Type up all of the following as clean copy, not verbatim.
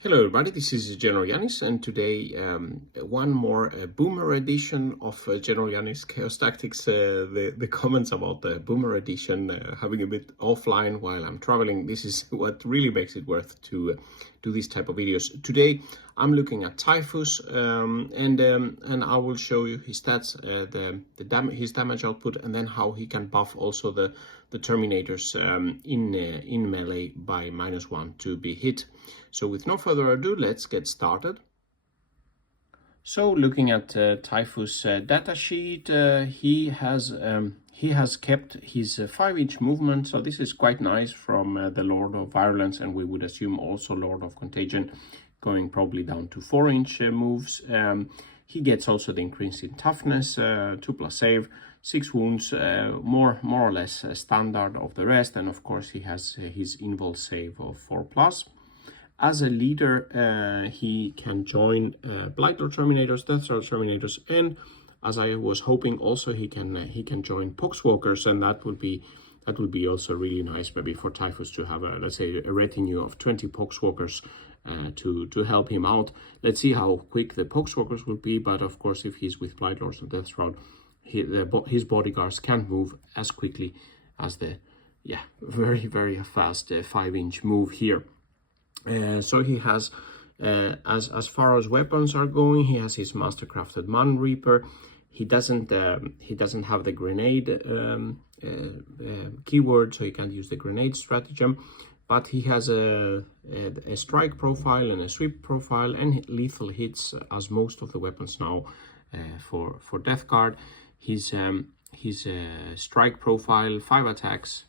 Hello everybody, this is GeneralJannis, and today one more Boomer edition of GeneralJannis Chaos Tactics. The comments about the Boomer edition having a bit offline while I'm traveling, this is what really makes it worth to do these type of videos. Today I'm looking at Typhus and I will show you his stats, his damage output, and then how he can buff also the Terminators in melee by -1 to be hit. So with no further ado, let's get started. So looking at Typhus datasheet, he has kept his 5-inch movement, so this is quite nice from the Lord of Virulence, and we would assume also Lord of Contagion, going probably down to 4-inch moves. He gets also the increase in toughness, 2+ save, 6 wounds, more or less standard of the rest, and of course he has his invul save of 4+. As a leader, he can join Blightlord Terminators, Deathstar Terminators, and as I was hoping, also he can join Poxwalkers, and that would be also really nice, maybe for Typhus to have a, let's say, a retinue of 20 Poxwalkers to help him out. Let's see how quick the Poxwalkers will be, but of course, if he's with Blightlords and Deathshroud, his bodyguards can't move as quickly as the very fast 5-inch move here. So he has, as far as weapons are going, he has his Master Crafted Manteaper. He doesn't have the grenade keyword, so he can't use the grenade stratagem. But he has a strike profile and a sweep profile and lethal hits, as most of the weapons now for Death Guard. His strike profile, 5 attacks,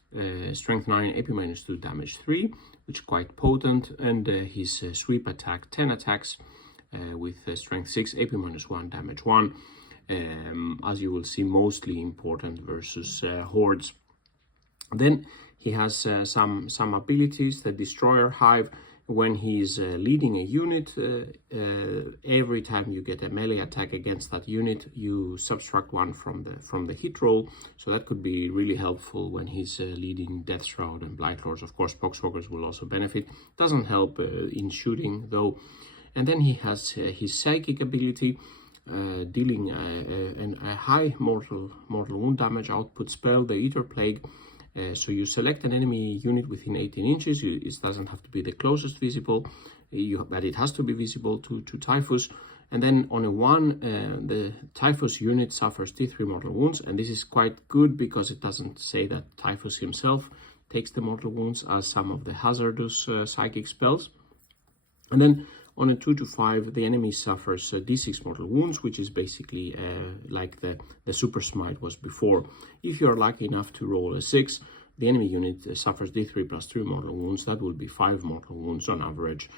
strength 9, AP -2, damage 3, which is quite potent, and his sweep attack, 10 attacks with strength 6, AP -1, damage 1, as you will see, mostly important versus hordes. Then he has some abilities. The Destroyer Hive, when he's leading a unit, every time you get a melee attack against that unit, you subtract 1 from the hit roll. So that could be really helpful when he's leading Deathshroud and Blightlords. Of course, Poxwalkers will also benefit. Doesn't help in shooting though. And then he has his psychic ability, dealing a high mortal wound damage output spell, the Eater Plague. So you select an enemy unit within 18 inches. It doesn't have to be the closest visible, but it has to be visible to Typhus. And then on a 1, the Typhus unit suffers D3 mortal wounds. And this is quite good because it doesn't say that Typhus himself takes the mortal wounds as some of the hazardous psychic spells. And then on a 2 to 5, the enemy suffers D6 mortal wounds, which is basically like the super smite was before. If you're lucky enough to roll a 6, the enemy unit suffers D3 + 3 mortal wounds. That will be 5 mortal wounds on average.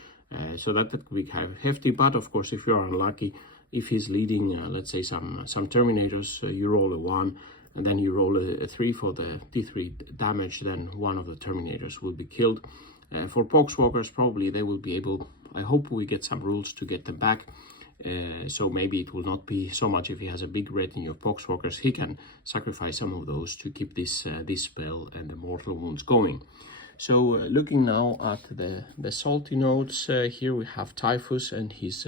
So that could be kind of hefty. But of course, if you're unlucky, if he's leading, let's say some Terminators, you roll a 1, and then you roll a 3 for the D3 damage, then one of the Terminators will be killed. For Poxwalkers, probably they will be able, I hope we get some rules to get them back. So maybe it will not be so much if he has a big retinue of Poxwalkers. He can sacrifice some of those to keep this spell and the mortal wounds going. So looking now at the salty notes, here we have Typhus and his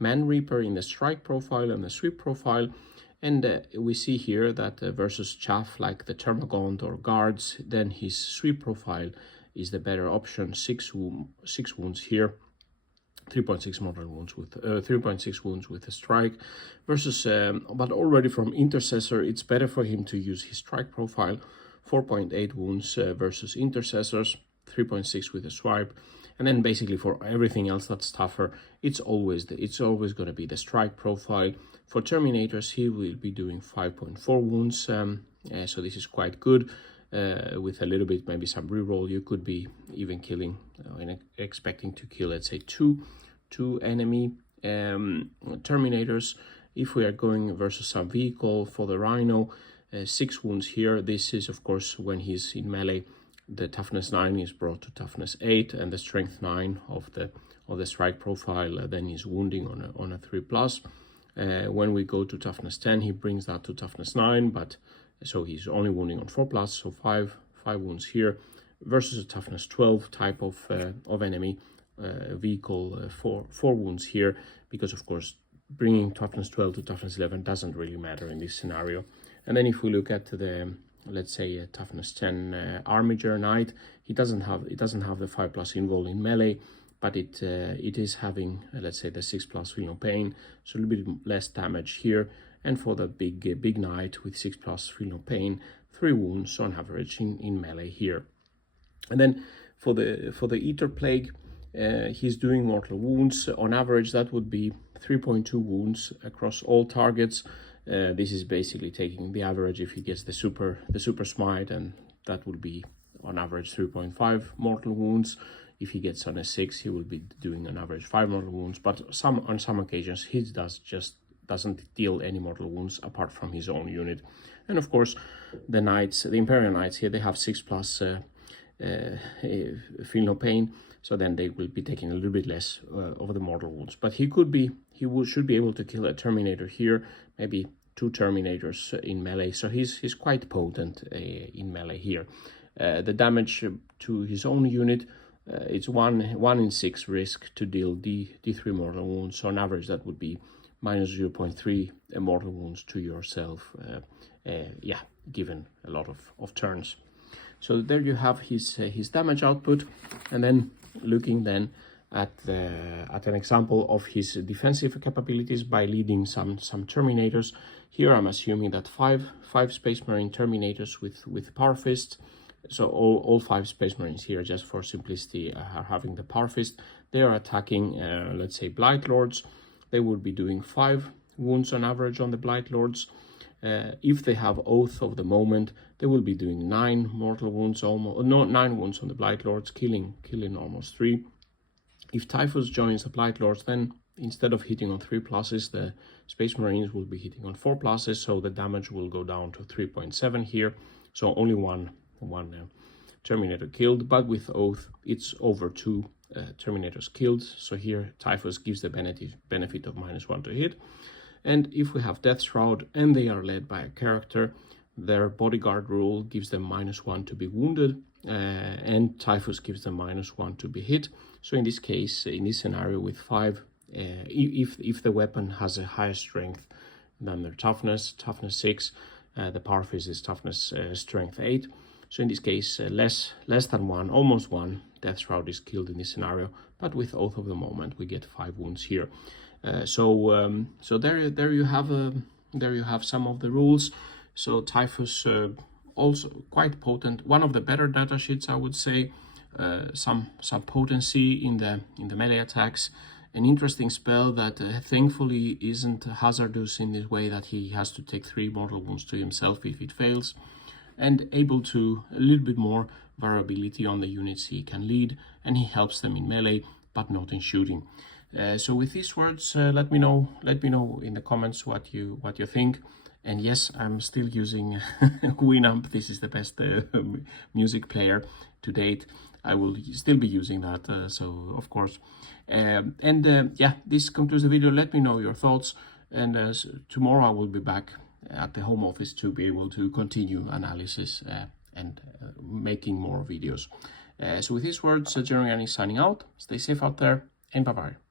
Manteaper in the strike profile and the sweep profile. And we see here that versus chaff like the Termagant or guards, then his sweep profile is the better option. 6 wounds here, 3.6 mortal wounds with 3.6 wounds with a strike versus but already from Intercessor, it's better for him to use his strike profile, 4.8 wounds versus Intercessors, 3.6 with a swipe. And then basically for everything else that's tougher, it's always going to be the strike profile. For Terminators, he will be doing 5.4 wounds, so this is quite good. With a little bit, maybe some reroll, you could be even killing and expecting to kill, let's say, two enemy Terminators. If we are going versus some vehicle, for the Rhino, 6 wounds here. This is of course when he's in melee. The toughness 9 is brought to toughness 8, and the strength 9 of the strike profile then is wounding on a 3+. When we go to toughness 10, he brings that to toughness 9, but so he's only wounding on 4+, so 5 wounds here versus a toughness 12 type of enemy. vehicle 4 wounds here, because of course bringing toughness 12 to toughness 11 doesn't really matter in this scenario. And then if we look at the, let's say, toughness 10 Armiger Knight, it doesn't have the 5+ invul in melee, but it is having, let's say, the 6+ feel no pain, so a little bit less damage here. And for the big knight with 6+ feel no pain, 3 wounds on average in melee here. And then for the Eater Plague, he's doing mortal wounds. On average, that would be 3.2 wounds across all targets. This is basically taking the average if he gets the super smite, and that would be on average 3.5 mortal wounds. If he gets on a 6, he will be doing on average 5 mortal wounds. But on some occasions, he doesn't deal any mortal wounds apart from his own unit. And of course, the knights, the Imperial Knights here, they have 6+ feel no pain, so then they will be taking a little bit less of the mortal wounds. But he should be able to kill a Terminator here, maybe 2 Terminators in melee, so he's quite potent in melee here. The damage to his own unit, it's 1 in 6 risk to deal D3 mortal wounds, so on average that would be minus 0.3 mortal wounds to yourself, yeah, given a lot of turns. So there you have his damage output. And then looking then at an example of his defensive capabilities by leading some Terminators. Here I'm assuming that five Space Marine Terminators with Power Fist. So all 5 Space Marines here, just for simplicity, are having the Power Fist. They are attacking, let's say, Blight Lords. They would be doing 5 wounds on average on the Blight Lords. If they have Oath of the Moment, they will be doing 9 mortal wounds, almost, no, 9 wounds on the Blight Lords, killing almost 3. If Typhus joins the Blight Lords, then instead of hitting on 3 pluses, the Space Marines will be hitting on 4 pluses, so the damage will go down to 3.7 here. So only one Terminator killed, but with Oath, it's over 2 Terminators killed. So here Typhus gives the benefit of -1 to hit. And if we have Death Shroud and they are led by a character, their bodyguard rule gives them -1 to be wounded, and Typhus gives them -1 to be hit. So in this case, in this scenario with 5, if the weapon has a higher strength than their toughness 6, the Power Fist is toughness strength 8. So in this case, less than 1, almost 1, Death Shroud is killed in this scenario, but with Oath of the Moment, we get 5 wounds here. So there you have some of the rules. So Typhus also quite potent, one of the better data sheets, I would say. Some potency in the melee attacks. An interesting spell that thankfully isn't hazardous in this way that he has to take 3 mortal wounds to himself if it fails, and able to a little bit more variability on the units he can lead, and he helps them in melee but not in shooting. So with these words, let me know in the comments what you think. And yes, I'm still using Winamp. This is the best music player to date. I will still be using that, so of course. Yeah, this concludes the video. Let me know your thoughts, and tomorrow I will be back at the home office to be able to continue analysis and making more videos. So with these words, GeneralJannis signing out. Stay safe out there, and bye-bye.